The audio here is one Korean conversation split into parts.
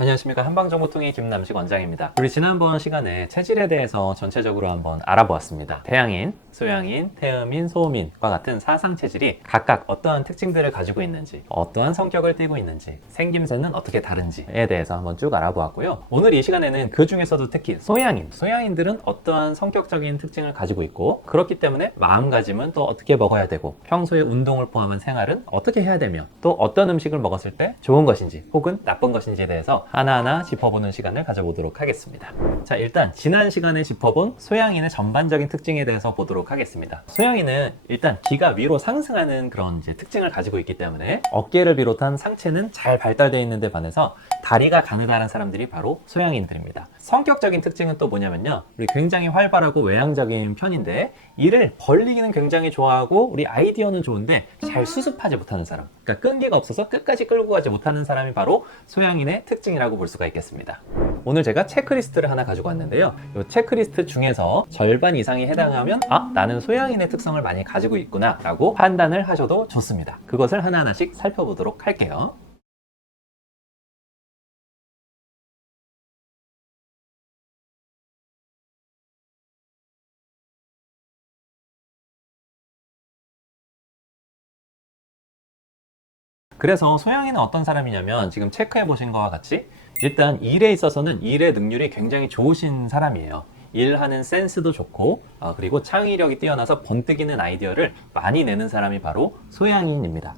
안녕하십니까. 한방정보통의 김남식 원장입니다. 우리 지난번 시간에 체질에 대해서 전체적으로 한번 알아보았습니다. 태양인, 소양인, 태음인, 소음인과 같은 사상 체질이 각각 어떠한 특징들을 가지고 있는지, 어떠한 성격을 띠고 있는지, 생김새는 어떻게 다른지에 대해서 한번 쭉 알아보았고요. 오늘 이 시간에는 그 중에서도 특히 소양인들은 어떠한 성격적인 특징을 가지고 있고, 그렇기 때문에 마음가짐은 또 어떻게 먹어야 되고, 평소에 운동을 포함한 생활은 어떻게 해야 되며, 또 어떤 음식을 먹었을 때 좋은 것인지 혹은 나쁜 것인지에 대해서 하나하나 짚어보는 시간을 가져보도록 하겠습니다. 자, 일단 지난 시간에 짚어본 소양인의 전반적인 특징에 대해서 보도록 하겠습니다. 소양인은 일단 기가 위로 상승하는 그런 이제 특징을 가지고 있기 때문에 어깨를 비롯한 상체는 잘 발달되어 있는 데 반해서 다리가 가느다란 사람들이 바로 소양인들입니다. 성격적인 특징은 또 뭐냐면요, 우리 굉장히 활발하고 외향적인 편인데 일을 벌리기는 굉장히 좋아하고 우리 아이디어는 좋은데 잘 수습하지 못하는 사람, 그러니까 끈기가 없어서 끝까지 끌고 가지 못하는 사람이 바로 소양인의 특징이라고 볼 수가 있겠습니다. 오늘 제가 체크리스트를 하나 가지고 왔는데요, 이 체크리스트 중에서 절반 이상이 해당하면 나는 소양인의 특성을 많이 가지고 있구나 라고 판단을 하셔도 좋습니다. 그것을 하나하나씩 살펴보도록 할게요. 그래서 소양인은 어떤 사람이냐면 지금 체크해 보신 것과 같이 일단 일에 있어서는 일의 능률이 굉장히 좋으신 사람이에요. 일하는 센스도 좋고 그리고 창의력이 뛰어나서 번뜩이는 아이디어를 많이 내는 사람이 바로 소양인입니다.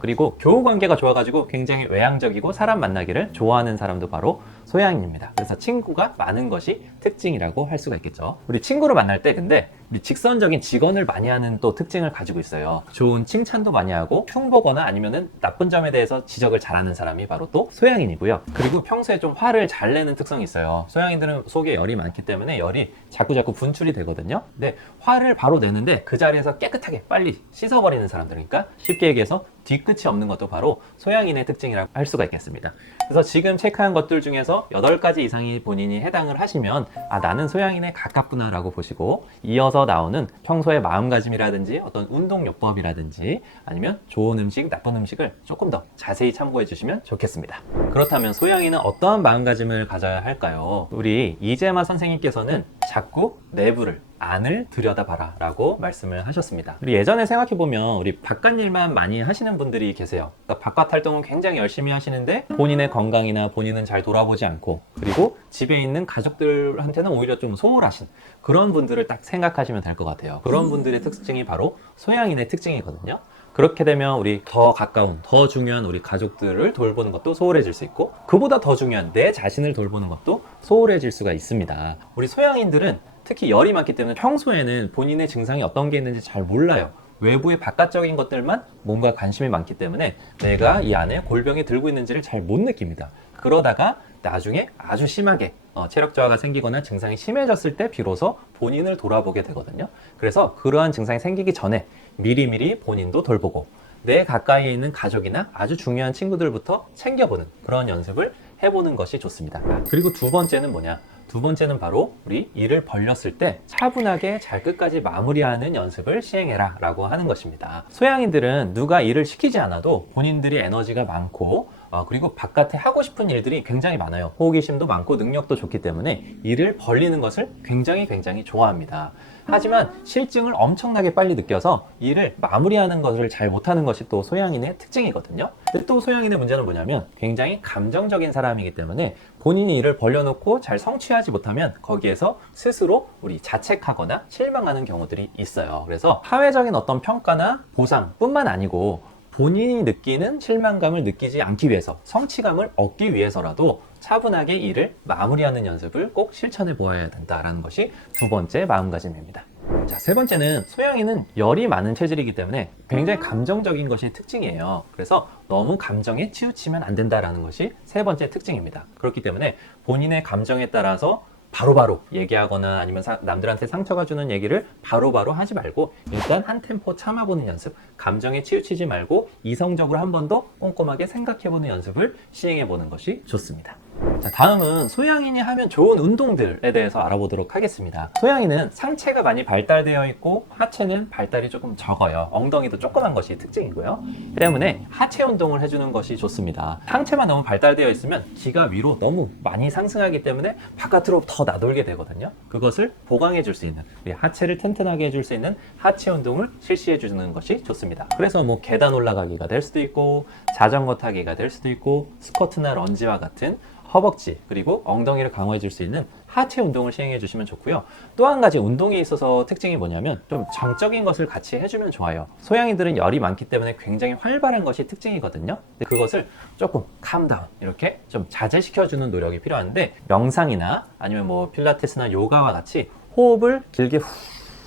그리고 교우관계가 좋아가지고 굉장히 외향적이고 사람 만나기를 좋아하는 사람도 바로 소양인입니다. 그래서 친구가 많은 것이 특징이라고 할 수가 있겠죠. 우리 친구를 만날 때 근데 우리 직선적인 직언을 많이 하는 또 특징을 가지고 있어요. 좋은 칭찬도 많이 하고 흉보거나 아니면은 나쁜 점에 대해서 지적을 잘하는 사람이 바로 또 소양인이고요. 그리고 평소에 좀 화를 잘 내는 특성이 있어요. 소양인들은 속에 열이 많기 때문에 열이 자꾸자꾸 분출이 되거든요. 근데 화를 바로 내는데 그 자리에서 깨끗하게 빨리 씻어버리는 사람들이니까 쉽게 얘기해서 뒤끝이 없는 것도 바로 소양인의 특징이라고 할 수가 있겠습니다. 그래서 지금 체크한 것들 중에서 8가지 이상이 본인이 해당을 하시면 나는 소양인에 가깝구나 라고 보시고, 이어서 나오는 평소의 마음가짐이라든지 어떤 운동요법이라든지 아니면 좋은 음식, 나쁜 음식을 조금 더 자세히 참고해 주시면 좋겠습니다. 그렇다면 소양인은 어떠한 마음가짐을 가져야 할까요? 우리 이재마 선생님께서는 자꾸 내부를, 안을 들여다봐라 라고 말씀을 하셨습니다. 우리 예전에 생각해보면 우리 바깥 일만 많이 하시는 분들이 계세요. 그러니까 바깥 활동은 굉장히 열심히 하시는데 본인의 건강이나 본인은 잘 돌아보지 않고, 그리고 집에 있는 가족들한테는 오히려 좀 소홀하신 그런 분들을 딱 생각하시면 될 것 같아요. 그런 분들의 특징이 바로 소양인의 특징이거든요. 그렇게 되면 우리 더 가까운, 더 중요한 우리 가족들을 돌보는 것도 소홀해질 수 있고, 그보다 더 중요한 내 자신을 돌보는 것도 소홀해질 수가 있습니다. 우리 소양인들은 특히 열이 많기 때문에 평소에는 본인의 증상이 어떤 게 있는지 잘 몰라요. 외부의 바깥적인 것들만 뭔가 관심이 많기 때문에 내가 이 안에 골병이 들고 있는지를 잘 못 느낍니다. 그러다가 나중에 아주 심하게 체력 저하가 생기거나 증상이 심해졌을 때 비로소 본인을 돌아보게 되거든요. 그래서 그러한 증상이 생기기 전에 미리미리 본인도 돌보고 내 가까이에 있는 가족이나 아주 중요한 친구들부터 챙겨보는 그런 연습을 해보는 것이 좋습니다. 그리고 두 번째는 뭐냐? 두 번째는 바로 우리 일을 벌렸을 때 차분하게 잘 끝까지 마무리하는 연습을 시행해라 라고 하는 것입니다. 소양인들은 누가 일을 시키지 않아도 본인들이 에너지가 많고 그리고 바깥에 하고 싶은 일들이 굉장히 많아요. 호기심도 많고 능력도 좋기 때문에 일을 벌리는 것을 굉장히 좋아합니다. 하지만 실증을 엄청나게 빨리 느껴서 일을 마무리하는 것을 잘 못하는 것이 또 소양인의 특징이거든요. 근데 또 소양인의 문제는 뭐냐면 굉장히 감정적인 사람이기 때문에 본인이 일을 벌려놓고 잘 성취하지 못하면 거기에서 스스로 우리 자책하거나 실망하는 경우들이 있어요. 그래서 사회적인 어떤 평가나 보상뿐만 아니고 본인이 느끼는 실망감을 느끼지 않기 위해서, 성취감을 얻기 위해서라도 차분하게 일을 마무리하는 연습을 꼭 실천해 보아야 된다는 것이 두 번째 마음가짐입니다. 자, 세 번째는 소양인은 열이 많은 체질이기 때문에 굉장히 감정적인 것이 특징이에요. 그래서 너무 감정에 치우치면 안 된다는 것이 세 번째 특징입니다. 그렇기 때문에 본인의 감정에 따라서 바로바로 얘기하거나 아니면 남들한테 상처가 주는 얘기를 바로바로 하지 말고 일단 한 템포 참아보는 연습, 감정에 치우치지 말고 이성적으로 한 번 더 꼼꼼하게 생각해보는 연습을 시행해보는 것이 좋습니다. 자, 다음은 소양인이 하면 좋은 운동들에 대해서 알아보도록 하겠습니다. 소양인은 상체가 많이 발달되어 있고 하체는 발달이 조금 적어요. 엉덩이도 조그만 것이 특징이고요. 때문에 하체 운동을 해주는 것이 좋습니다. 상체만 너무 발달되어 있으면 기가 위로 너무 많이 상승하기 때문에 바깥으로 더 나돌게 되거든요. 그것을 보강해 줄 수 있는, 우리 하체를 튼튼하게 해줄 수 있는 하체 운동을 실시해 주는 것이 좋습니다. 그래서 뭐 계단 올라가기가 될 수도 있고 자전거 타기가 될 수도 있고 스쿼트나 런지와 같은 허벅지 그리고 엉덩이를 강화해 줄 수 있는 하체 운동을 시행해 주시면 좋고요. 또 한 가지 운동에 있어서 특징이 뭐냐면 좀 정적인 것을 같이 해주면 좋아요. 소양이들은 열이 많기 때문에 굉장히 활발한 것이 특징이거든요. 근데 그것을 조금 캄다운 이렇게 좀 자제시켜주는 노력이 필요한데 명상이나 아니면 뭐 필라테스나 요가와 같이 호흡을 길게 후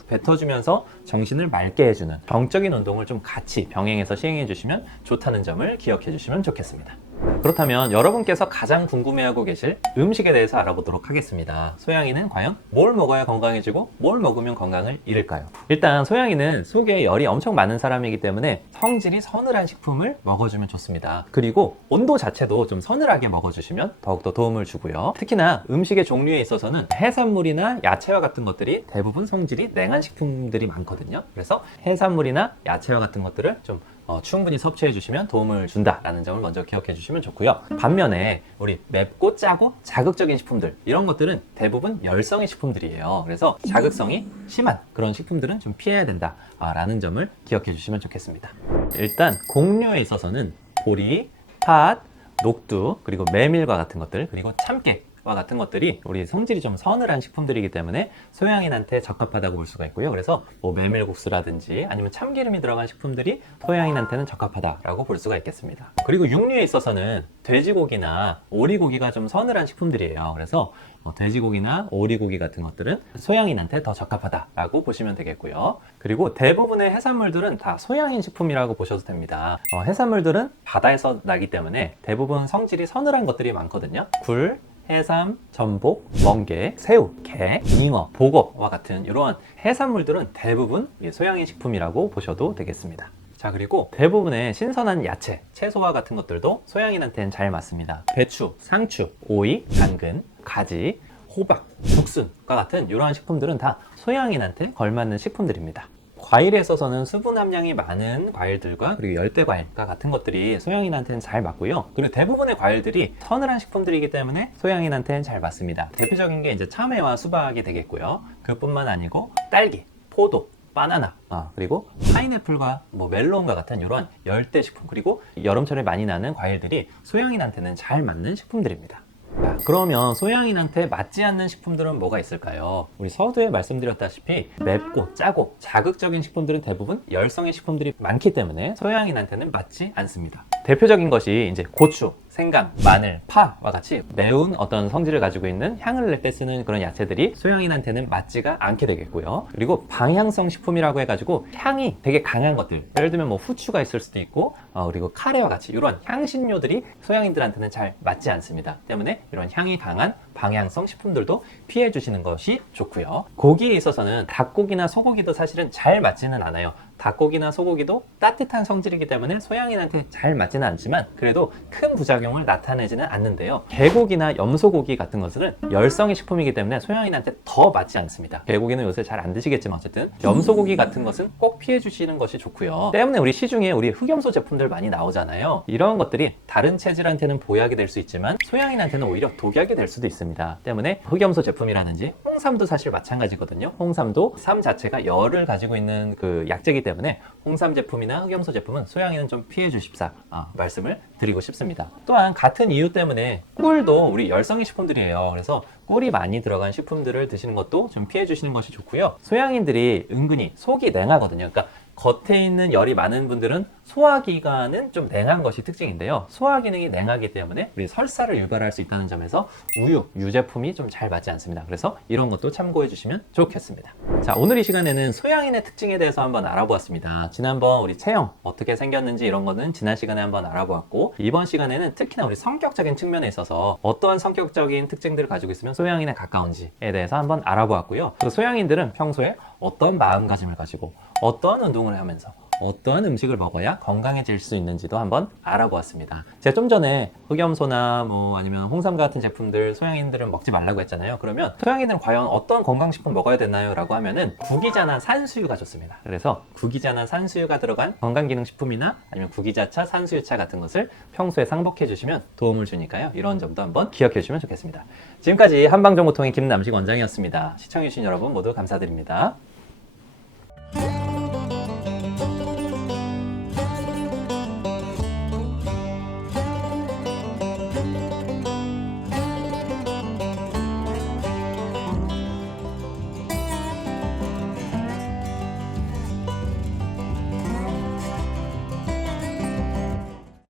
뱉어주면서 정신을 맑게 해주는 정적인 운동을 좀 같이 병행해서 시행해 주시면 좋다는 점을 기억해 주시면 좋겠습니다. 그렇다면 여러분께서 가장 궁금해하고 계실 음식에 대해서 알아보도록 하겠습니다. 소양이는 과연 뭘 먹어야 건강해지고 뭘 먹으면 건강을 잃을까요? 일단 소양이는 속에 열이 엄청 많은 사람이기 때문에 성질이 서늘한 식품을 먹어주면 좋습니다. 그리고 온도 자체도 좀 서늘하게 먹어주시면 더욱더 도움을 주고요. 특히나 음식의 종류에 있어서는 해산물이나 야채와 같은 것들이 대부분 성질이 냉한 식품들이 많거든요. 그래서 해산물이나 야채와 같은 것들을 좀 충분히 섭취해 주시면 도움을 준다라는 점을 먼저 기억해 주시면 좋고요. 반면에 우리 맵고 짜고 자극적인 식품들 이런 것들은 대부분 열성의 식품들이에요. 그래서 자극성이 심한 그런 식품들은 좀 피해야 된다라는 점을 기억해 주시면 좋겠습니다. 일단 곡류에 있어서는 보리, 팥, 녹두, 그리고 메밀과 같은 것들, 그리고 참깨 와 같은 것들이 우리 성질이 좀 서늘한 식품들이기 때문에 소양인한테 적합하다고 볼 수가 있고요. 그래서 뭐 메밀국수라든지 아니면 참기름이 들어간 식품들이 소양인한테는 적합하다라고 볼 수가 있겠습니다. 그리고 육류에 있어서는 돼지고기나 오리고기가 좀 서늘한 식품들이에요. 그래서 돼지고기나 오리고기 같은 것들은 소양인한테 더 적합하다라고 보시면 되겠고요. 그리고 대부분의 해산물들은 다 소양인 식품이라고 보셔도 됩니다. 해산물들은 바다에서 나기 때문에 대부분 성질이 서늘한 것들이 많거든요. 굴, 해삼, 전복, 멍게, 새우, 게, 잉어, 보거와 같은 이러한 해산물들은 대부분 소양인 식품이라고 보셔도 되겠습니다. 자, 그리고 대부분의 신선한 야채, 채소와 같은 것들도 소양인한테는 잘 맞습니다. 배추, 상추, 오이, 당근, 가지, 호박, 죽순과 같은 이러한 식품들은 다 소양인한테 걸맞는 식품들입니다. 과일에 있어서는 수분 함량이 많은 과일들과 그리고 열대 과일과 같은 것들이 소양인한테는 잘 맞고요. 그리고 대부분의 과일들이 서늘한 식품들이기 때문에 소양인한테는 잘 맞습니다. 대표적인 게 이제 참외와 수박이 되겠고요. 그뿐만 아니고 딸기, 포도, 바나나, 그리고 파인애플과 뭐 멜론과 같은 이런 열대 식품, 그리고 여름철에 많이 나는 과일들이 소양인한테는 잘 맞는 식품들입니다. 그러면 소양인한테 맞지 않는 식품들은 뭐가 있을까요? 우리 서두에 말씀드렸다시피 맵고 짜고 자극적인 식품들은 대부분 열성의 식품들이 많기 때문에 소양인한테는 맞지 않습니다. 대표적인 것이 이제 고추, 생강, 마늘, 파와 같이 매운 어떤 성질을 가지고 있는 향을 낼 때 쓰는 그런 야채들이 소양인한테는 맞지가 않게 되겠고요. 그리고 방향성 식품이라고 해가지고 향이 되게 강한 것들, 예를 들면 뭐 후추가 있을 수도 있고 그리고 카레와 같이 이런 향신료들이 소양인들한테는 잘 맞지 않습니다. 때문에 이런 향이 강한 방향성 식품들도 피해 주시는 것이 좋고요. 고기에 있어서는 닭고기나 소고기도 사실은 잘 맞지는 않아요. 닭고기나 소고기도 따뜻한 성질이기 때문에 소양인한테 잘 맞지는 않지만 그래도 큰 부작용을 나타내지는 않는데요. 개고기나 염소고기 같은 것은 열성의 식품이기 때문에 소양인한테 더 맞지 않습니다. 개고기는 요새 잘 안 드시겠지만 어쨌든 염소고기 같은 것은 꼭 피해 주시는 것이 좋고요. 때문에 우리 시중에 우리 흑염소 제품들 많이 나오잖아요. 이런 것들이 다른 체질한테는 보약이 될 수 있지만 소양인한테는 오히려 독약이 될 수도 있습니다. 때문에 흑염소 제품이라든지 홍삼도 사실 마찬가지거든요. 홍삼도 삶 자체가 열을 가지고 있는 그 약재이기 때문에 홍삼 제품이나 흑염소 제품은 소양인은 좀 피해 주십사 말씀을 드리고 싶습니다. 또한 같은 이유 때문에 꿀도 우리 열성의 식품들이에요. 그래서 꿀이 많이 들어간 식품들을 드시는 것도 좀 피해 주시는 것이 좋고요. 소양인들이 은근히 속이 냉하거든요. 그러니까 겉에 있는 열이 많은 분들은 소화기관은 좀 냉한 것이 특징인데요. 소화 기능이 냉하기 때문에 우리 설사를 유발할 수 있다는 점에서 우유, 유제품이 좀 잘 맞지 않습니다. 그래서 이런 것도 참고해 주시면 좋겠습니다. 자, 오늘 이 시간에는 소양인의 특징에 대해서 한번 알아보았습니다. 지난번 우리 체형 어떻게 생겼는지 이런 거는 지난 시간에 한번 알아보았고, 이번 시간에는 특히나 우리 성격적인 측면에 있어서 어떠한 성격적인 특징들을 가지고 있으면 소양인에 가까운지에 대해서 한번 알아보았고요. 그 소양인들은 평소에 어떤 마음가짐을 가지고 어떠한 운동을 하면서 어떠한 음식을 먹어야 건강해질 수 있는지도 한번 알아보았습니다. 제가 좀 전에 흑염소나 뭐 아니면 홍삼 같은 제품들 소양인들은 먹지 말라고 했잖아요. 그러면 소양인들은 과연 어떤 건강식품 먹어야 되나요? 라고 하면은 구기자나 산수유가 좋습니다. 그래서 구기자나 산수유가 들어간 건강기능식품이나 아니면 구기자차, 산수유차 같은 것을 평소에 상복해 주시면 도움을 주니까요. 이런 점도 한번 기억해 주시면 좋겠습니다. 지금까지 한방정보통의 김남식 원장이었습니다. 시청해주신 여러분 모두 감사드립니다.